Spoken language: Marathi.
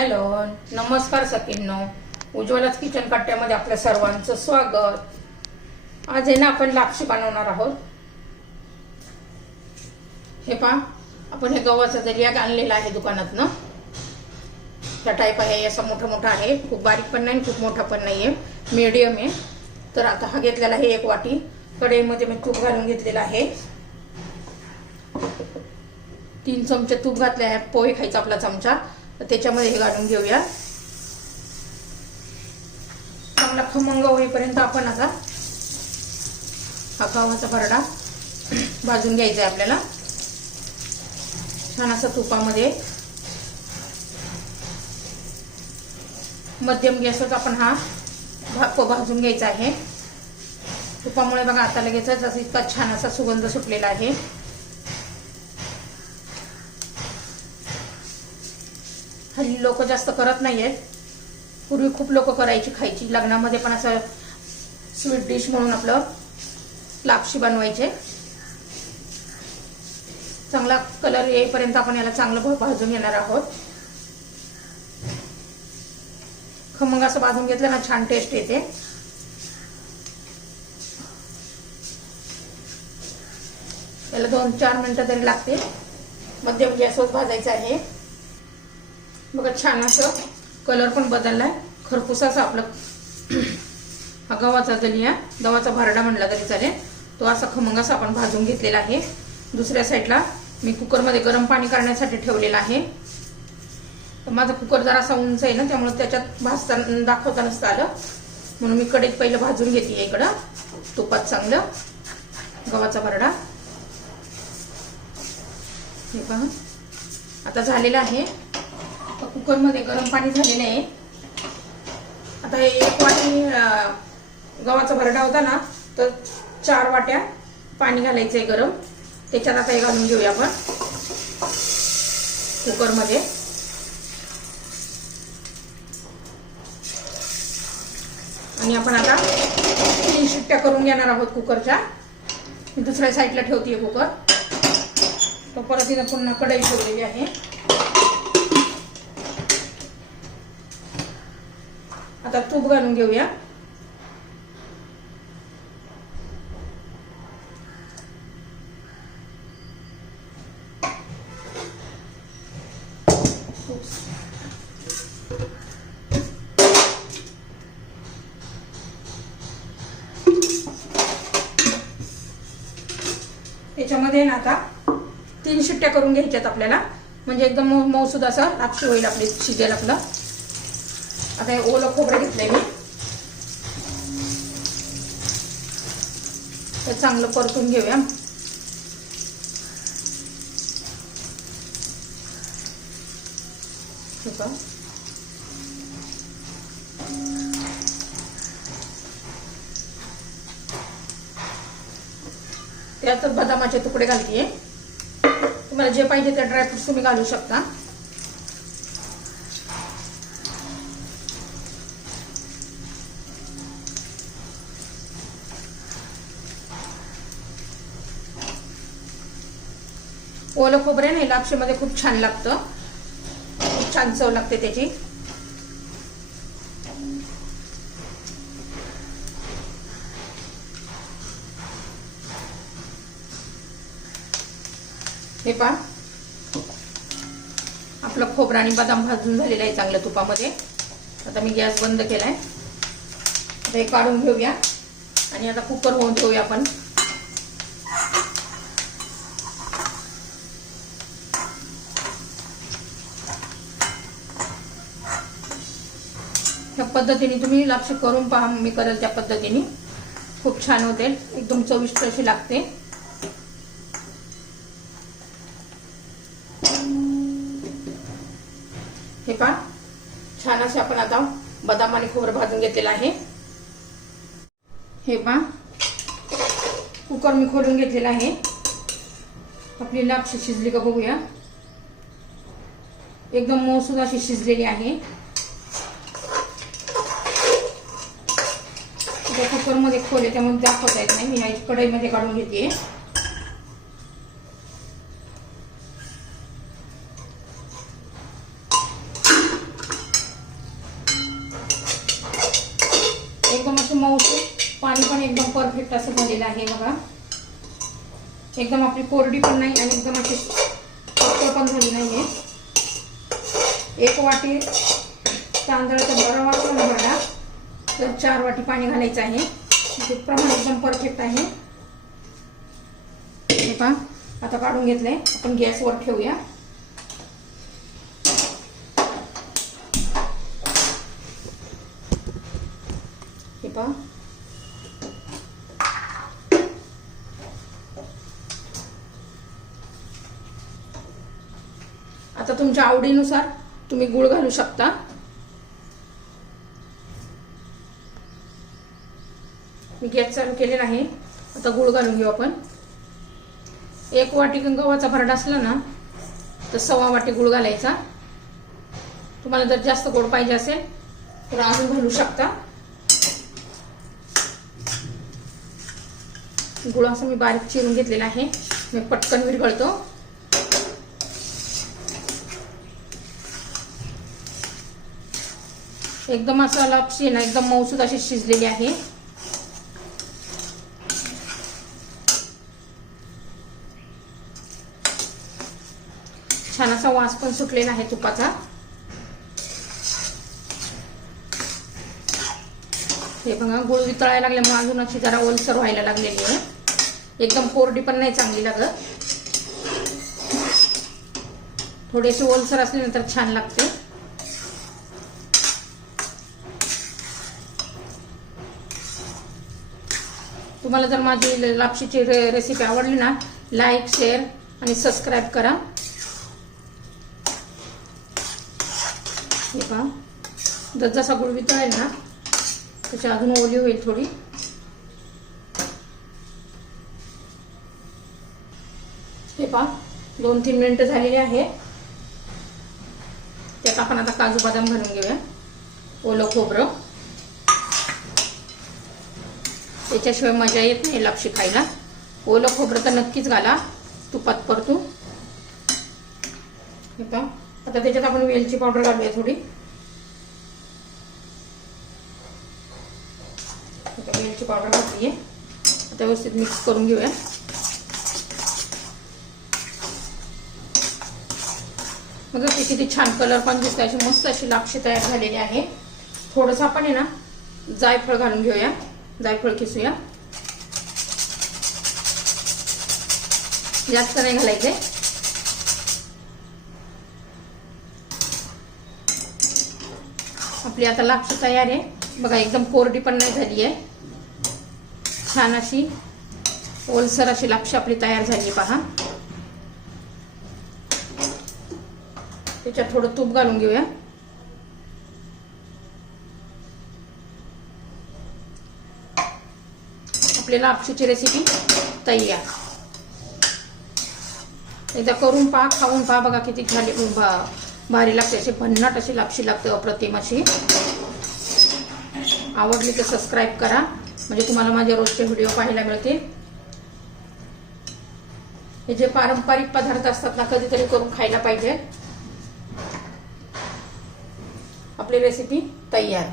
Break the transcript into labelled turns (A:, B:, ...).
A: हॅलो नमस्कार सखींनो. उज्ज्वलाच किचन कट्ट्यामध्ये आपल्या सर्वांचं स्वागत. आज आहे ना आपण लापशी बनवणार आहोत. हे पहा आपण हे गव्हाचा दलिया आणलेला आहे दुकानातनं. त्या टाईप आहे असं मोठं मोठं आहे. खूप बारीक पण नाही खूप मोठा पण नाही आहे मीडियम आहे. तर आता हा घेतलेला आहे एक वाटी. कढईमध्ये मी तूप घालून घेतलेला आहे. तीन चमचे तूप घातले आहे. पोहे खायचा आपला चमचा. त्याच्यामध्ये हे गाडून घेऊया. चांगला खमंग होईपर्यंत आपण आता हा गव्हाचा भरडा भाजून घ्यायचा आहे आपल्याला. छान असा तुपामध्ये मध्यम गॅसवर आपण हा भा भाजून घ्यायचा आहे. तुपामुळे बघा आता लगेचच असं इतका छान असा सुगंध सुटलेला आहे. हल्ली लोक जास्त करत नाही आहेत पूर्वी खूप लोक करायची खायची. लग्नामध्ये पण असं स्वीट डिश म्हणून आपलं लापशी बनवायचे. चांगला कलर येईपर्यंत आपण याला चांगलं भाजून घेणार आहोत. खमंग असं भाजून घेतलं ना छान टेस्ट येते. याला दोन चार मिनिटं तरी लागते मध्यम गॅसवर भाजायचं आहे. बघा छान असं कलर पण बदललाय. खरपूस असं आपलं हा गव्हाचा दलिया गव्हाचा भरडा म्हणला तरी चालेल. तो असा खमंग असा आपण भाजून घेतलेला आहे. दुसऱ्या साईडला मी कुकरमध्ये गरम पाणी करण्यासाठी ठेवलेलं आहे. तर माझा कुकर जरा असा उंच आहे ना त्यामुळे त्याच्यात भाजताना दाखवता नसतं आलं म्हणून मी कडेत पहिलं भाजून घेते इकडं. तुपात चांगलं. गव्हाचा भरडा. हे पहा. आता झालेलं आहे. कुकरमध्ये गरम पाणी झालेलं आहे. आता एक वाटी गव्हाचा भरडा होता ना तर चार वाट्या पाणी घालायचं आहे गरम. त्याच्यात आता हे घालून घेऊया आपण. कुकरमध्ये. आणि आपण आता तीन शिट्ट्या करून घेणार आहोत कुकरच्या. दुसऱ्या साईडला ठेवते कुकर. तो परत तिथं पुन्हा कढई ठेवलेली आहे. आता तूप घालून घेऊया. त्याच्यामध्ये ना आता तीन शिट्ट्या करून घ्यायच्यात आपल्याला. म्हणजे एकदम मऊ मऊसूद असा लापशी होईल आपली शिजेल आपलं. आता हे ओलं खोबरं घेतलंय मी. ते चांगलं परतून घेऊया. ठीक आहे त्यात बदामाचे तुकडे घालतीये. तुम्हाला जे पाहिजे ते ड्रायफ्रुट्स तुम्ही घालू शकता. ओलं खोबरे नाही लापशीमध्ये खूप छान लागतं. खूप छान चव लागते त्याची. हे पहा. आपलं खोबरं आणि बदाम भाजून झालेलं आहे चांगल्या तुपामध्ये. आता मी गॅस बंद केलाय. आता हे काढून घेऊया. आणि आता कुकर होऊन ठेवूया आपण. पद्धतीने तुम्ही लक्ष करून पहा मी करेल त्या पद्धतीने. खूप छान होते. एकदम चविष्ट अशी लागते. हे पहा. छान असे आपण आता बदाम आणि खोबरं भाजून घेतलेलं आहे. हे पहा. कुकर मी खोलून घेतलेला आहे. आपली लापशी शिजली का बघूया. एकदम मऊसूद अशी शिजलेली आहे. आमच्या कुकरमध्ये खोल आहे त्यामुळे दाखवत येत नाही. मी ह्या कढईमध्ये काढून घेते. एकदम असं मऊसू पाणी पण एकदम परफेक्ट असं झालेलं आहे बघा. एकदम आपली कोरडी पण नाही आणि एकदम अशी पक्क पण झाली नाही आहे एक वाटी तांदळाचा बरा वाटून भरला तर चार वाटी पाणी घालायचं आहे. ते प्रमाण एकदम परफेक्ट आहे. हे पहा आता काढून घेतलंय. आपण गॅसवर ठेवूया. हे पहा. आता तुमच्या आवडीनुसार तुम्ही गुळ घालू शकता. मी गॅस चालू केलेला आहे. आता गुळ घालून घेऊ आपण. एक वाटी गव्हाचा भरडा असला ना तर सव्वा वाटी गुळ घालायचा. तुम्हाला जर जास्त गोड पाहिजे असेल तर अजून घालू शकता. गुळ असं मी बारीक चिरून घेतलेला आहे. मी पटकन विरघळतो. एकदम असं लापशी ना एकदम मऊसूद अशी शिजलेली आहे. छान असा वास पण सुटलेला आहे तुपाचा. हे बघा गुळ वितळायला लागल्यामुळे अजून अशी जरा ओलसर व्हायला लागलेली आहे. एकदम कोरडी पण नाही चांगली लागत. थोडेसे ओलसर असल्यानंतर छान लागते. तुम्हाला जर माझी लापशीची रे रेसिपी आवडली ना लाईक शेअर आणि सबस्क्राईब करा. हे पहा. जर जसा गुळ वितळेल ना त्याची अजून ओली होईल थोडी. हे पहा दोन तीन मिनिटं झालेली आहे. त्यात आपण आता काजू बदाम घालून घेऊया. ओलं खोबरं. त्याच्याशिवाय मजा येत नाही लापशी खायला. ओलं खोबरं तर नक्कीच घाला. तुपात परतू. हे पहा. आता त्याच्यात आपण वेलची पावडर घालूया थोडी. आता वेलची पावडर घातली आहे आता व्यवस्थित मिक्स करून घेऊया. मग ती किती छान कलर पण दिसतो अशी मस्त अशी लापशी तयार झालेली आहे. थोडंसं आपण आहे ना जायफळ घालून घेऊया. जायफळ किसूया. जास्त नाही घालायचे आपली आता लापशी तयार आहे. बघा एकदम कोरडी पण नाही झाली आहे. छान अशी ओलसर अशी लापशी आपली तयार झाली पहा. त्याच्यात थोडं तूप घालून घेऊया. आपली लापशीची रेसिपी तयार. एकदा करून पहा खाऊन पहा बघा किती झाली भा- भारी लागते अशी भन्नाट अशी लापशी लागते अप्रतिम अशी. आवडली तर सबस्क्राईब करा. म्हणजे तुम्हाला माझे रोजचे व्हिडिओ पाहायला मिळतील. हे जे पारंपरिक पदार्थ असतात ना कधीतरी करून खायला पाहिजे. आपली रेसिपी तयार.